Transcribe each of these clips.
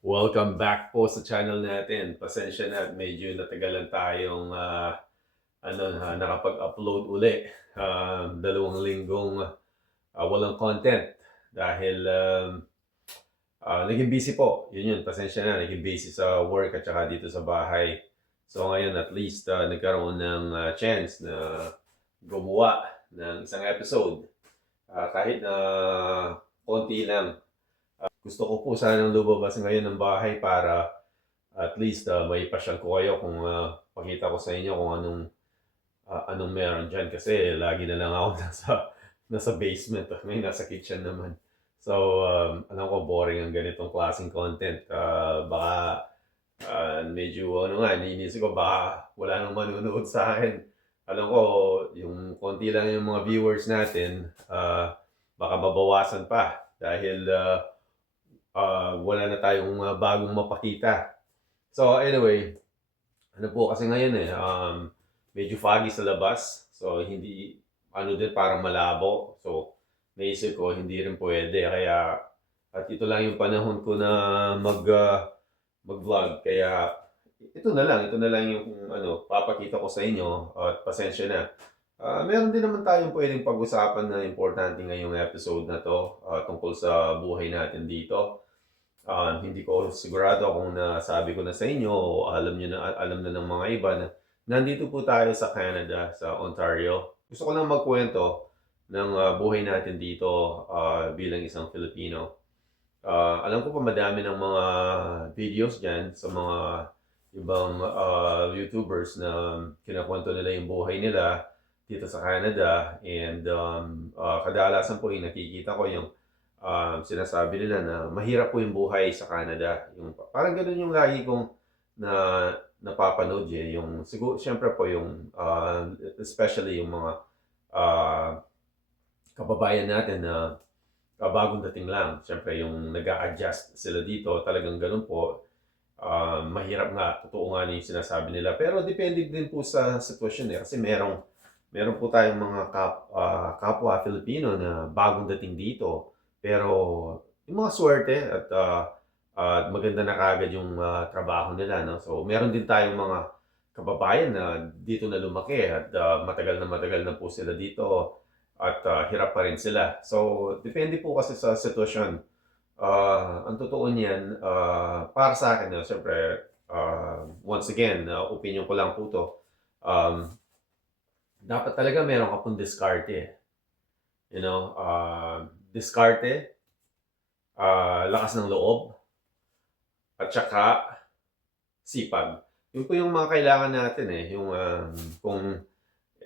Welcome back po sa channel natin. Pasensya na at medyo natagalan tayong nakapag-upload uli. 2 linggong walang content dahil naging busy po. Yun, pasensya na. Naging busy sa work at saka dito sa bahay. So ngayon at least nagkaroon ng chance na gumawa ng isang episode. Kahit na konti lang. Gusto ko po sanang lumabas ngayon ng bahay para at least may pasyal ko kayo kung pakita ko sa inyo kung anong meron diyan kasi lagi na lang ako nasa basement, may nasa kitchen naman. So alam ko boring ang ganitong klaseng content. Baka medyo iniisip ko baka wala nang manunood sa akin. Alam ko yung konti lang yung mga viewers natin, baka mabawasan pa dahil wala na tayong bagong mapakita. So anyway, ano po kasi ngayon medyo foggy sa labas. So hindi, din parang malabo. So naisip ko hindi rin pwede. Kaya, at ito lang yung panahon ko na mag-vlog. Kaya ito na lang yung papakita ko sa inyo at pasensya na. Meron din naman tayong pwedeng pag-usapan na importante ngayong episode na to tungkol sa buhay natin dito. Hindi ko sigurado kung nasabi ko na sa inyo o alam na ng mga iba na nandito po tayo sa Canada, sa Ontario. Gusto ko lang magkwento ng buhay natin dito bilang isang Filipino. Alam ko pa madami ng mga videos dyan sa mga ibang YouTubers na kinakwento nila yung buhay nila dito sa Canada. And kadalasan po yung nakikita ko yung sinasabi nila na mahirap po yung buhay sa Canada. Yung, parang ganun yung lagi kong na napapanood yung siguro siyempre po yung especially yung mga uh, kababayan natin na bagong dating lang. Siyempre yung nag-a-adjust sila dito, talagang ganun po. Mahirap nga, totoo nga yung sinasabi nila. Pero depende din po sa sitwasyon kasi meron po tayong mga kapwa Filipino na bagong dating dito. Pero yung mga swerte at maganda na kagad yung trabaho nila. No? So meron din tayong mga kababayan na dito na lumaki at matagal na po sila dito at hirap pa rin sila. So depende po kasi sa sitwasyon. Ang totoo niyan, para sa akin, siyempre, once again, opinion ko lang po to. Um, Dapat talaga meron ka pong diskarte. Diskarte, lakas ng loob, at saka sipag. Yun po yung mga kailangan natin yung kung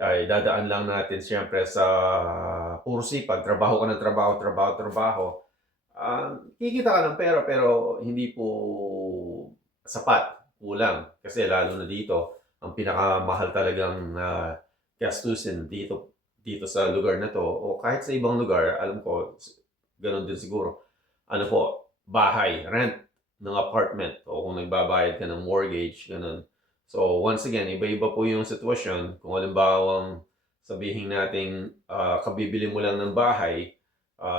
ay dadaan lang natin siyempre sa puro sipag, trabaho ka ng trabaho, kikita ka ng pera pero hindi po sapat, kulang. Kasi lalo na dito, ang pinakamahal talagang gastusin dito sa lugar na to o kahit sa ibang lugar, alam ko ganoon din siguro. Ano po, bahay, rent ng apartment o kung nagbabayad ka ng mortgage, ganun. So once again, iba-iba po yung sitwasyon. Kung halimbawa sabihin nating kabibili mo lang ng bahay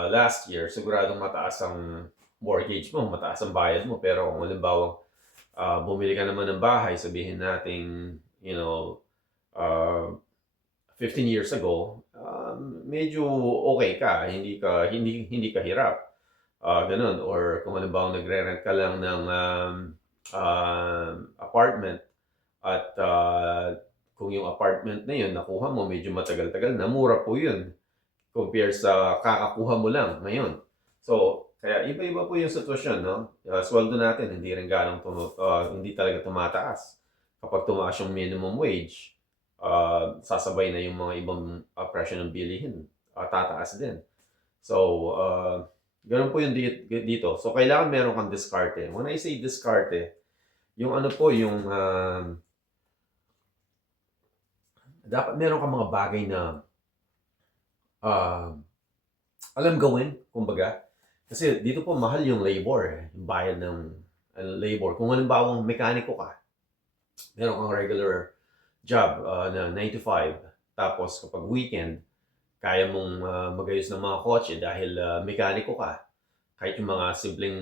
last year, siguradong mataas ang mortgage mo, mataas ang bayad mo. Pero kung halimbawa bumili ka naman ng bahay, sabihin nating, 15 years ago, medyo okay ka, hindi ka hirap. Ganun. Or kung halimbawa nagre-rent ka lang ng apartment at kung yung apartment na yun nakuha mo medyo matagal-tagal na, mura po yun compare sa kakakuha mo lang ngayon. So, kaya iba-iba po yung sitwasyon, no? Sweldo natin hindi rin hindi talaga tumataas. Kapag tumaas yung minimum wage, sasabay na yung mga ibang presyo ng bilihin. Tataas din. So, ganun po yung dito. So, kailangan meron kang diskarte. When I say diskarte, yung ano po, yung dapat meron kang mga bagay na uh, alam gawin, kumbaga. Kasi dito po mahal yung labor, yung bayad ng labor. Kung halimbawa mekaniko ka, meron kang regular job na 9 to 5, tapos kapag weekend, kaya mong magayos ng mga kotse dahil mekaniko ka. kahit yung mga simpleng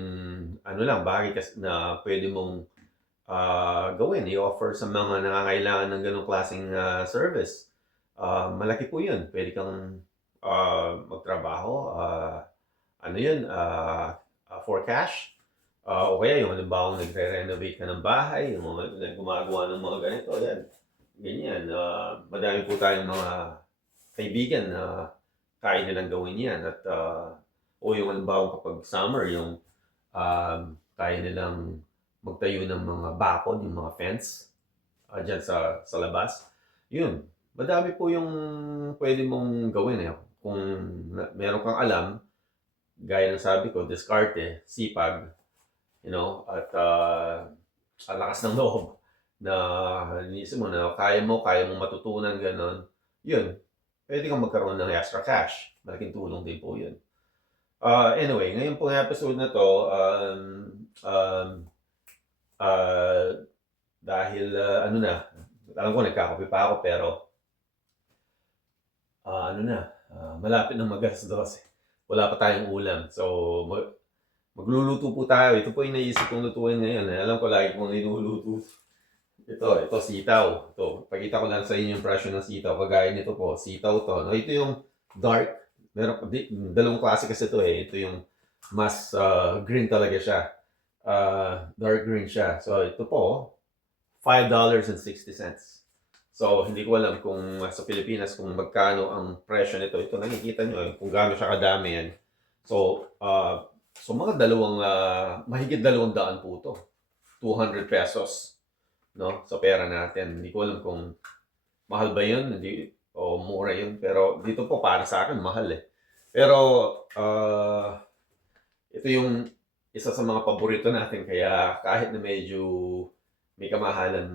ano lang, bagay na pwede mong gawin, i-offer sa mga nangangailangan ng ganong klaseng service. Malaki po yun. Pwede kang magtrabaho, ano yun, for cash. O kaya yung halimbawa nagre-renovate ka ng bahay, yung mga gumagawa ng mga ganito, yan. Ganyan. Madami po tayong mga kaibigan na kaya nilang gawin yan. At, o yung halimbawa kapag summer, yung kaya nilang magtayo ng mga bakod, yung mga fence, dyan sa labas. Yun. Madami po yung pwede mong gawin eh. Kung meron kang alam, gaya ng sabi ko, diskarte, sipag, at ang lakas ng loob na inisip mo na kaya mo matutunan gano'n, yun, pwede kang magkaroon ng extra cash. Malaking tulong din po yun. Anyway, ngayon pong episode na to, dahil ano na, alam ko nagkakape pa ako pero malapit ng mag-alas 12. Wala pa tayong ulam. So, magluluto po tayo. Ito po yung naisip kong lutuin ngayon. Alam ko lagi kong niluluto. Ito sitaw. Ito, pakita ko lang sa inyo yung presyo ng sitaw. Kagaya nito po, sitaw to. No, ito yung dark. Meron dalawang klase kasi ito eh. Ito yung mas green talaga siya. Dark green siya. So, ito po, $5.60. So, hindi ko alam kung sa Pilipinas kung magkano ang presyo nito. Ito, nakikita nyo kung gaano siya kadami yan. So, mga mahigit 200 po ito. 200 pesos. No? Sa pera natin. Hindi ko alam kung mahal ba yun o mura yun. Pero dito po, para sa akin, mahal eh. Pero, ito yung isa sa mga paborito natin. Kaya kahit na medyo may kamahalan,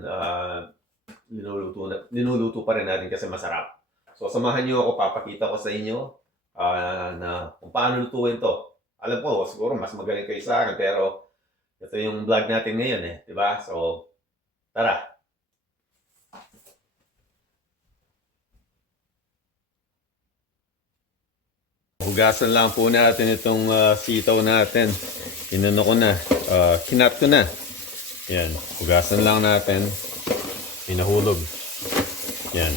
linuluto pa rin natin kasi masarap. So, samahan nyo ako, papakita ko sa inyo na kung paano lutuin to. Alam ko, siguro mas magaling kayo sa akin, pero ito yung vlog natin ngayon eh, di ba? So, tara! Hugasan lang po natin itong sitaw natin. Inano ko na, kinat ko na. Yan, hugasan lang natin. Pinahulog. Yan.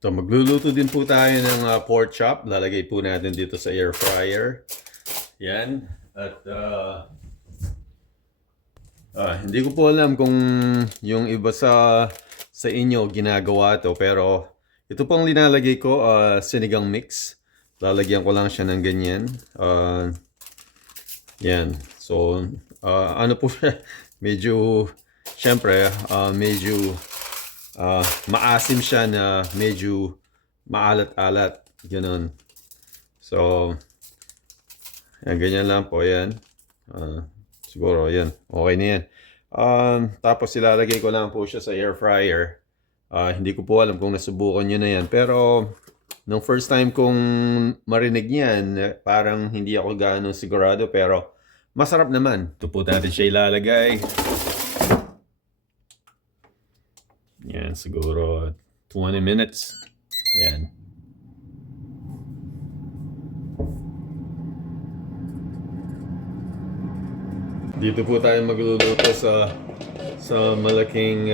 So, magluluto din po tayo ng pork chop. Lalagay po natin dito sa air fryer. Yan. At hindi ko po alam kung yung iba sa inyo ginagawa to, pero ito pong linalagay ko, sinigang mix. Lalagyan ko lang siya ng ganyan. Yan. So, ano po siya? Medyo, syempre, medyo maasim siya na medyo maalat-alat. Ganun. So, yan, ganyan lang po. Yan. Siguro, yan. Okay na yan. Tapos, ilalagay ko lang po siya sa air fryer. Hindi ko po alam kung nasubukan nyo na yan. Pero, nung first time kong marinig niyan, parang hindi ako gaano sigurado. Pero, masarap naman. Ito po natin siya ilalagay. Yan, siguro 20 minutes. Yan. Dito po tayo magluluto sa malaking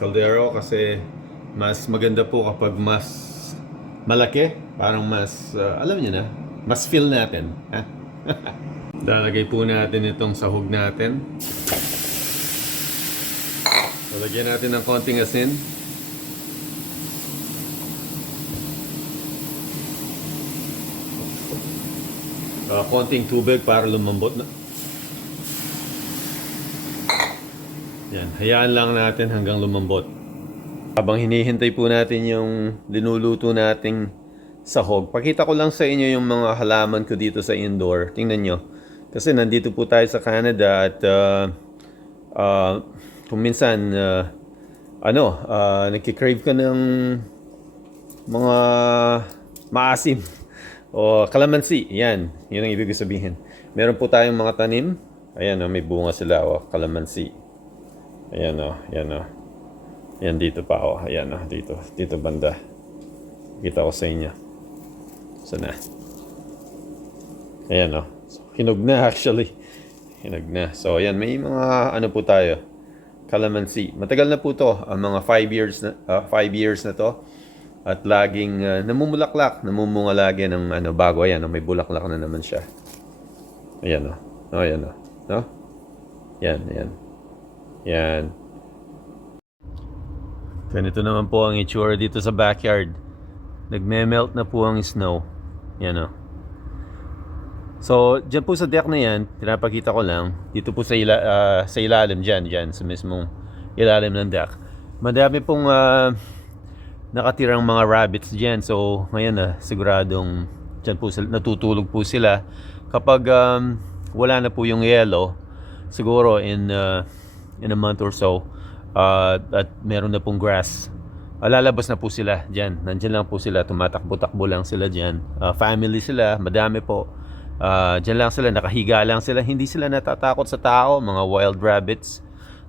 kaldero kasi mas maganda po kapag mas malaki. Parang mas, alam niyo na, mas feel natin. Ha? Lalagay po natin itong sahog natin. Lagyan natin ng konting asin. Konting tubig para lumambot na. Yan, hayaan lang natin hanggang lumambot. Habang hinihintay po natin yung linuluto nating sahog, pakita ko lang sa inyo yung mga halaman ko dito sa indoor. Tingnan nyo. Kasi nandito po tayo sa Canada at kung minsan, nagkikrave ka ng mga maasim o kalamansi. Yan, yun ang ibig sabihin. Meron po tayong mga tanim. Ayan, may bunga sila, kalamansi. Ayan, yan dito pa, ayan, dito banda. Kita ko sa inyo. Sana. Ayan, oh. So, hinog na actually. Hinog na. So, ayan. May mga ano po tayo. Calamansi. Matagal na po to. Mga 5 years na to. At laging namumulaklak. Namumunga lagi ng bago. Ayan, oh, may bulaklak na naman siya. Ayan, oh. Oh, ayan, oh. No? Yan, yan. Yan. Ganito naman po ang itsura dito sa backyard. Nagme-melt na po ang snow. Yan, oh. So, dyan po sa deck na yan, pinapakita ko lang, dito po sa ilalim dyan, sa mismong ilalim ng deck. Madami pong nakatirang mga rabbits dyan. So, ngayon siguradong dyan po natutulog po sila. Kapag wala na po yung yellow, siguro in a month or so, at meron na pong grass, lalabas na po sila dyan. Nandyan lang po sila, tumatakbo-takbo lang sila dyan. Family sila, madami po. Dyan lang sila, nakahiga lang sila. Hindi sila natatakot sa tao, mga wild rabbits.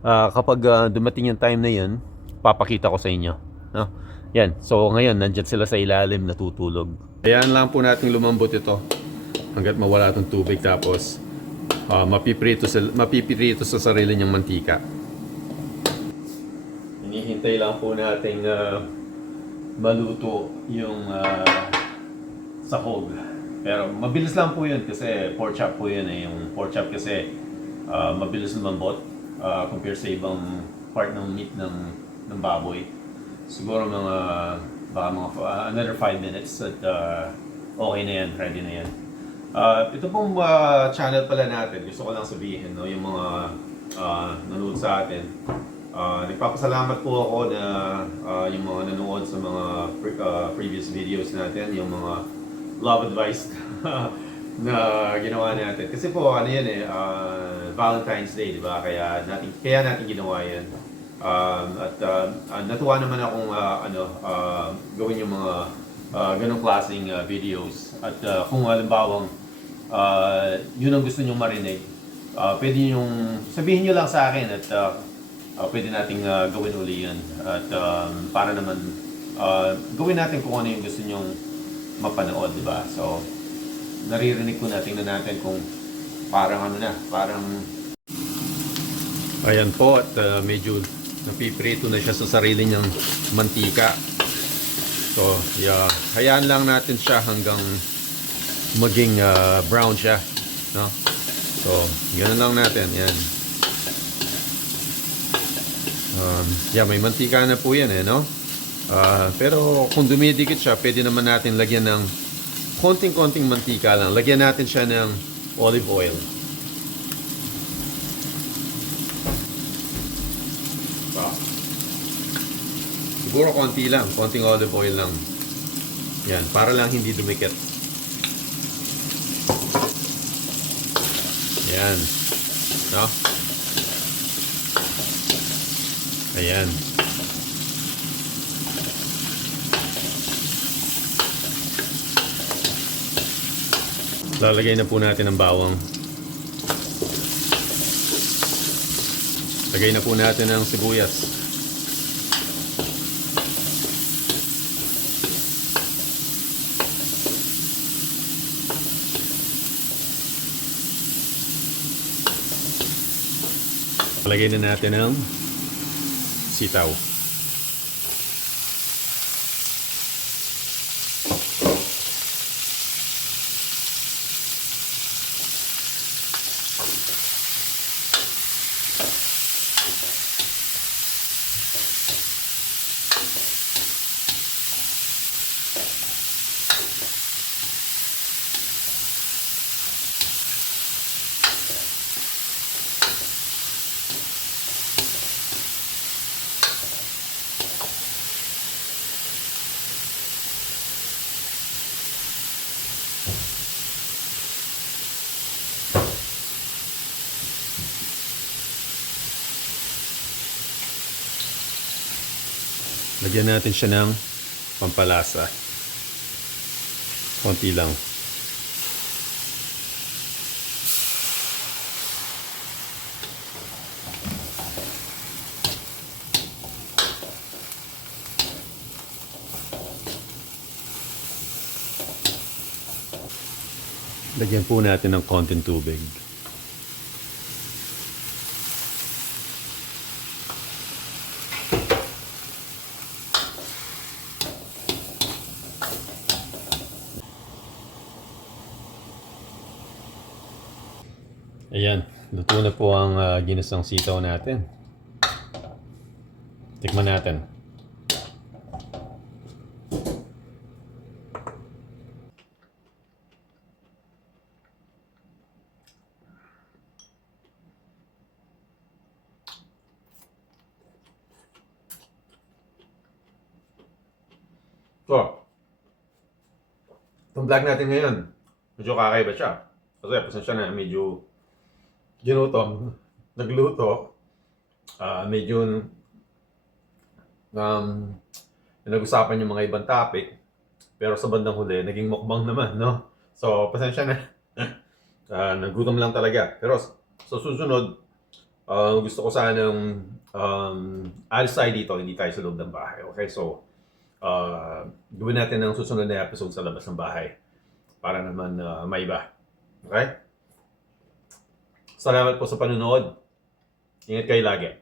Kapag dumating yung time na yun, papakita ko sa inyo, no? Yan, so ngayon nandyan sila sa ilalim natutulog. Ayan lang po natin lumambot ito hanggat mawala itong tubig, tapos mapipirito sa sarili niyang mantika. Hinihintay lang po nating maluto yung sahog. Pero mabilis lang po yun kasi pork chop po yun eh. Yung pork chop kasi mabilis lumambot compare sa ibang part ng meat ng baboy. Siguro another 5 minutes at okay na yan, ready na yan. Ito pong channel pala natin, gusto ko lang sabihin, no, yung mga nanood sa atin. Nagpapasalamat po ako na yung mga nanood sa mga previous videos natin, yung mga love advice na ginawa natin. Kasi po, ano yan eh, Valentine's Day, di ba? Kaya natin ginawa yan. Natuwa naman akong gawin yung mga ganong klaseng videos. At kung halimbawang yun ang gusto nyong marinig, pwede nyong sabihin nyo lang sa akin at pwede nating gawin uli yun. At para naman gawin natin kung ano yung gusto nyong mapanood, di ba? So, naririnig ko na, tingnan natin kung parang parang ayan po, at medyo napiprito na siya sa sarili niyang mantika. So, hayaan lang natin siya hanggang maging brown siya, no? So, ganoon lang natin, yan. May mantika na po yan eh, no? Pero kung dumidikit siya, pwede naman natin lagyan ng konting-konting mantika lang. Lagyan natin siya ng olive oil. Siguro konti lang, konting olive oil lang. Yan, para lang hindi dumikit. Yan. No? Ayan. Lalagay na po natin ang bawang. Lagay na po natin ang sibuyas. Lagay na natin ang sitaw. Lagyan natin siya ng pampalasa. Konti lang. Lagyan po natin ng konting tubig. Ayan, luto na po ang ginasang sitaw natin. Tikman natin. So, itong vlog natin ngayon, medyo kakaiba siya. Kasi pasensya na, medyo ginutom, nagluto, medyo nag-usapan yung mga ibang topic, pero sa bandang huli, naging mukbang naman, no? So, pasensya na. Nagutom lang talaga. Pero sa susunod, gusto ko sanang alis tayo dito, hindi tayo sa loob ng bahay. Okay, so gawin natin ang susunod na episode sa labas ng bahay para naman maiba. Okay? Salamat po sa panonood. Ingat kayo lagi.